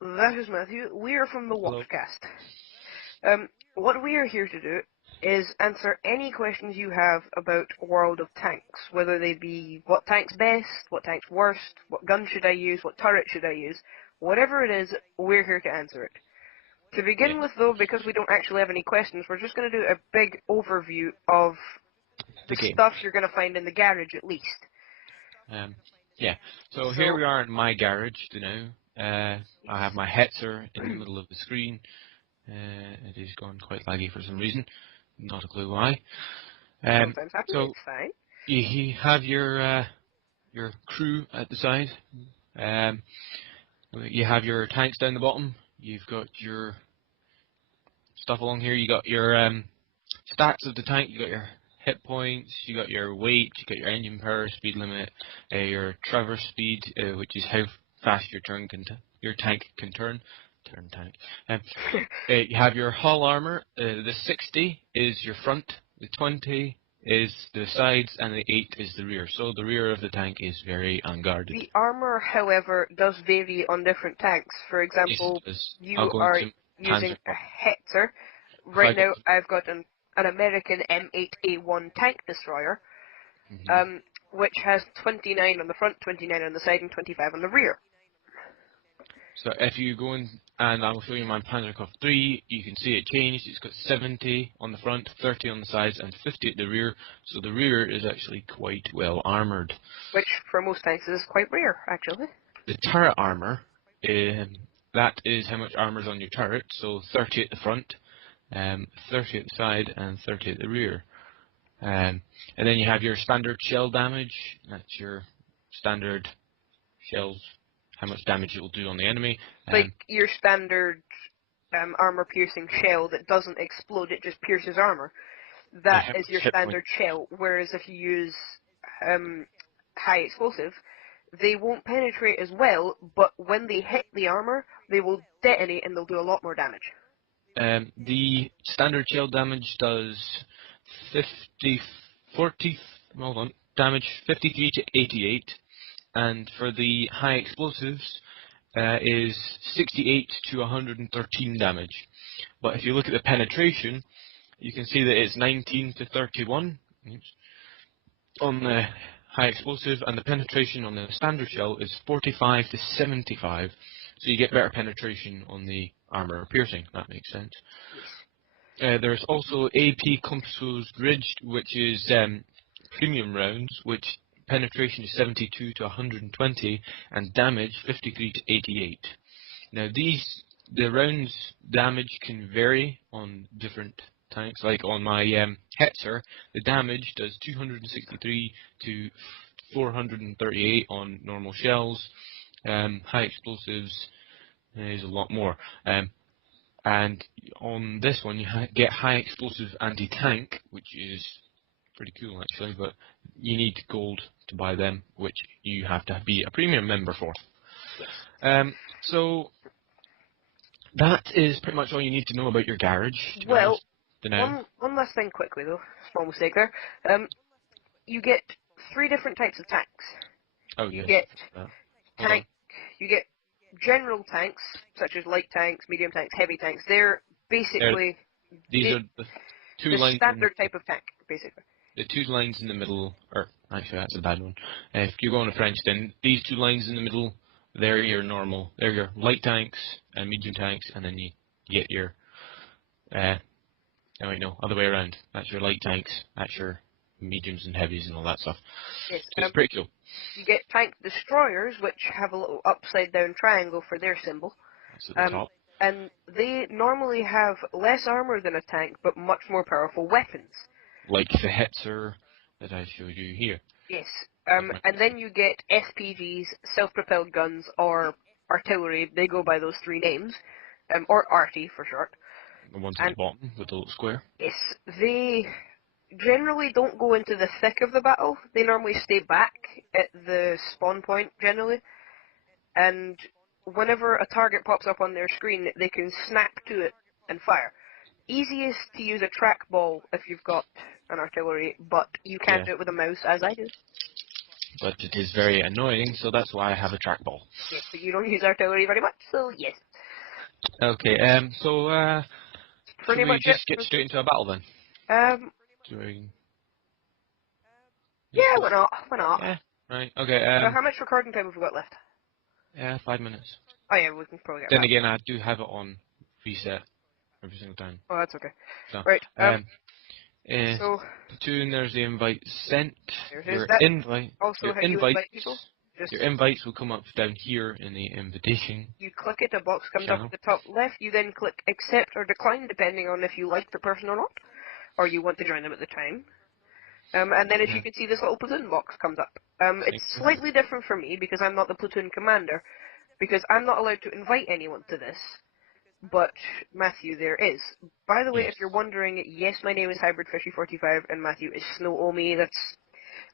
That is Matthew. We are from the Hello. W.O.Tcast. What we are here to do is answer any questions you have about World of Tanks, whether they be what tank's best, what tank's worst, what gun should I use, what turret should I use. Whatever it is, we're here to answer it. To Yeah. begin with, though, because we don't actually have any questions, we're just going to do a big overview of The the game. stuff you're going to find in the garage, at least. Um, yeah. So here So, we are in my garage now. I have my Hetzer in the middle of the screen. It is going quite laggy for some reason. Not a clue why. sometimes happens, So it's fine. you have your crew at the side. Um, you have your tanks down the bottom. You've got your stuff along here. You got your stats of the tank. You got your hit points. You got your weight. You got your engine power, speed limit, your traverse speed, which is how fast your tank can turn. Turn tank. You have your hull armor. The 60 is your front. The 20 is the sides, and the 8 is the rear. So the rear of the tank is very unguarded. The armor, however, does vary on different tanks. For Yes, example, it does. I'll you go are into using Panzer. a Hetzer. If I Right go, now, I've got an American M8A1 tank destroyer, mhm. which has 29 on the front, 29 on the side, and 25 on the rear. So if you go in, and I'll show you my Panzer 3, you can see it changed. It's got 70 on the front, 30 on the sides, and 50 at the rear. So the rear is actually quite well armoured. Which, for most tanks, is quite rare, actually. The turret armour, that is how much armour is on your turret. So 30 at the front, 30 at the side, and 30 at the rear. And then you have your standard shell damage. That's your standard shells, how much damage it will do on the enemy. Like your standard armor-piercing shell that doesn't explode, it just pierces armor. Yeah, That how is much your hit point. standard shell, whereas if you use high explosive, they won't penetrate as well, but when they hit the armor, they will detonate and they'll do a lot more damage. The standard shell damage does 50, 40, hold on, damage 53 to 88, and for the high explosives is 68 to 113 damage. But if you look at the penetration, you can see that it's 19 to 31 on the high explosive, and the penetration on the standard shell is 45 to 75. So you get better penetration on the armor piercing. That makes sense. Yes. There's also AP Composed Ridged, which is premium rounds, which penetration is 72 to 120, and damage 53 to 88. Now the rounds damage can vary on different tanks. Like on my Hetzer, the damage does 263 to 438 on normal shells. High explosives is a lot more. And on this one, you get high explosive anti-tank, which is pretty cool actually, but you need gold to buy them, which you have to be a premium member for. So that is pretty much all you need to know about your garage, to be Well, honest, for now. one last thing quickly though, small mistake there. You get three different types of tanks. Oh You yes. get Hold on. you get general tanks, such as light tanks, medium tanks, heavy tanks. They're There, basically these the, are the two the lines in standard type of tank, basically. the two lines in the middle, or actually that's a bad one. If you're going to French, then these two lines in the middle, they're your normal, they're your light tanks and medium tanks, and then you get your, no, wait, no, other way around. That's your light tanks, that's your mediums and heavies and all that stuff. Yes. So it's pretty cool. You get tank destroyers, which have a little upside down triangle for their symbol. That's at the top. And they normally have less armor than a tank, but much more powerful weapons. Like the Hetzer that I showed you here. Yes. And then you get SPGs, self-propelled guns, or artillery. They go by those three names, or arty for short. The ones at And the bottom with the little square. yes, they generally don't go into the thick of the battle. They normally stay back at the spawn point, generally. And whenever a target pops up on their screen, they can snap to it and fire. Easiest to use a trackball if you've got an artillery, but you can't Yeah. do it with a mouse, as I do. But it is very annoying, so that's why I have a trackball. Yes, but you don't use artillery very much, so yes. Okay, Pretty should we much it. just get straight into a battle then? Um, During, yeah, why not? Why not? yeah, right, okay, How much recording time have we got left? yeah, 5 minutes. Oh yeah, we can probably get Then that. again, I do have it on reset every single time. Oh, that's okay. So, Right. uh, So platoon, there's the invite sent. there it is. Your That invite, also your how you invites, invite people. Just your invites will come up down here in the invitation you click it, a box comes up at channel. the top left. You then click accept or decline, depending on if you like the person or not, or you want to join them at the time. And then as you Yeah, can see, this little platoon box comes up. It's thank you. slightly different for me because I'm not the platoon commander, because I'm not allowed to invite anyone to this. But Matthew, there is. By the way, Yes. if you're wondering, yes, my name is HybridFishy45, and Matthew is snowomi. That's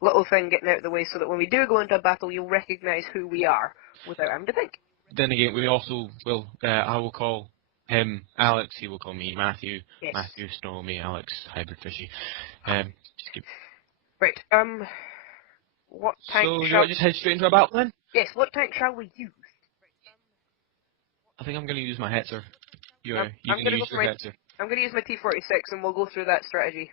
a little thing getting out of the way so that when we do go into a battle, you'll recognise who we are without having to think. Then again, we also will, I will call him Alex, he will call me Matthew, Yes. Matthew Snow, me Alex, Hybrid Fishy. Just keep... Right. What tank So, you shall? want to just head straight into a battle then? Yes. What tank shall we use? I think I'm going to use my Hetzer. You I'm can gonna go use for your my. Hetzer. I'm gonna use my T46, and we'll go through that strategy.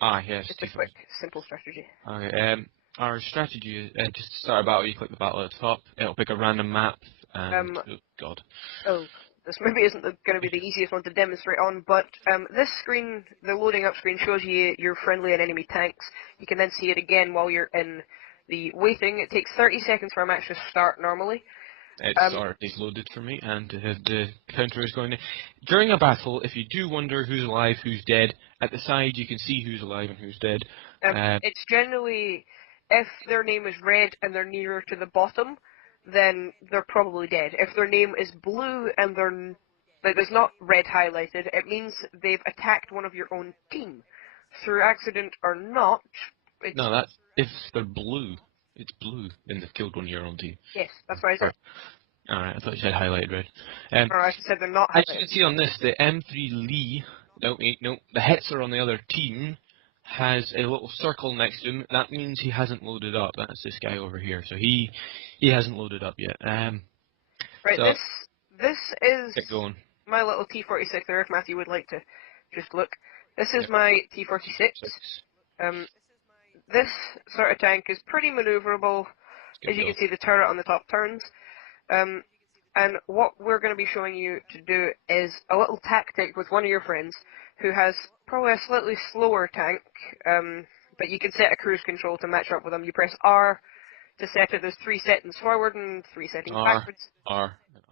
Ah, yes, Just a T4. quick, simple strategy. Okay, our strategy is, just to start a battle, you click the battle at the top, it'll pick a random map, and, Um, oh god. oh, this maybe isn't going to be the easiest one to demonstrate on, but this screen, the loading up screen, shows you your friendly and enemy tanks. You can then see it again while you're in the waiting. It takes 30 seconds for a match to start normally. It's already loaded for me, and the counter is going to... During a battle, if you do wonder who's alive, who's dead, at the side you can see who's alive and who's dead. It's generally, if their name is red and they're nearer to the bottom, then they're probably dead. If their name is blue and like there's not red highlighted, it means they've attacked one of your own team. Through accident or not, it's, No, that... If they're blue, it's blue, then they've killed one of your own team. yes, that's what I said. Alright, I thought you said highlighted red. Or I said they're not As you highlighted. can see on this, the M3 Lee, no, wait, no, the Hetzer on the other team has a little circle next to him. That means he hasn't loaded up. That's this guy over here. So he hasn't loaded up yet. Right, So this is get going. my little T46 there, if Matthew would like to just look. This is Yep. my T46. Six. Um, This sort of tank is pretty maneuverable. Good As to you go. can see, the turret on the top turns. And what we're going to be showing you to do is a little tactic with one of your friends who has probably a slightly slower tank, but you can set a cruise control to match up with them. You press R to set it. There's 3 settings forward and 3 settings R, backwards. R,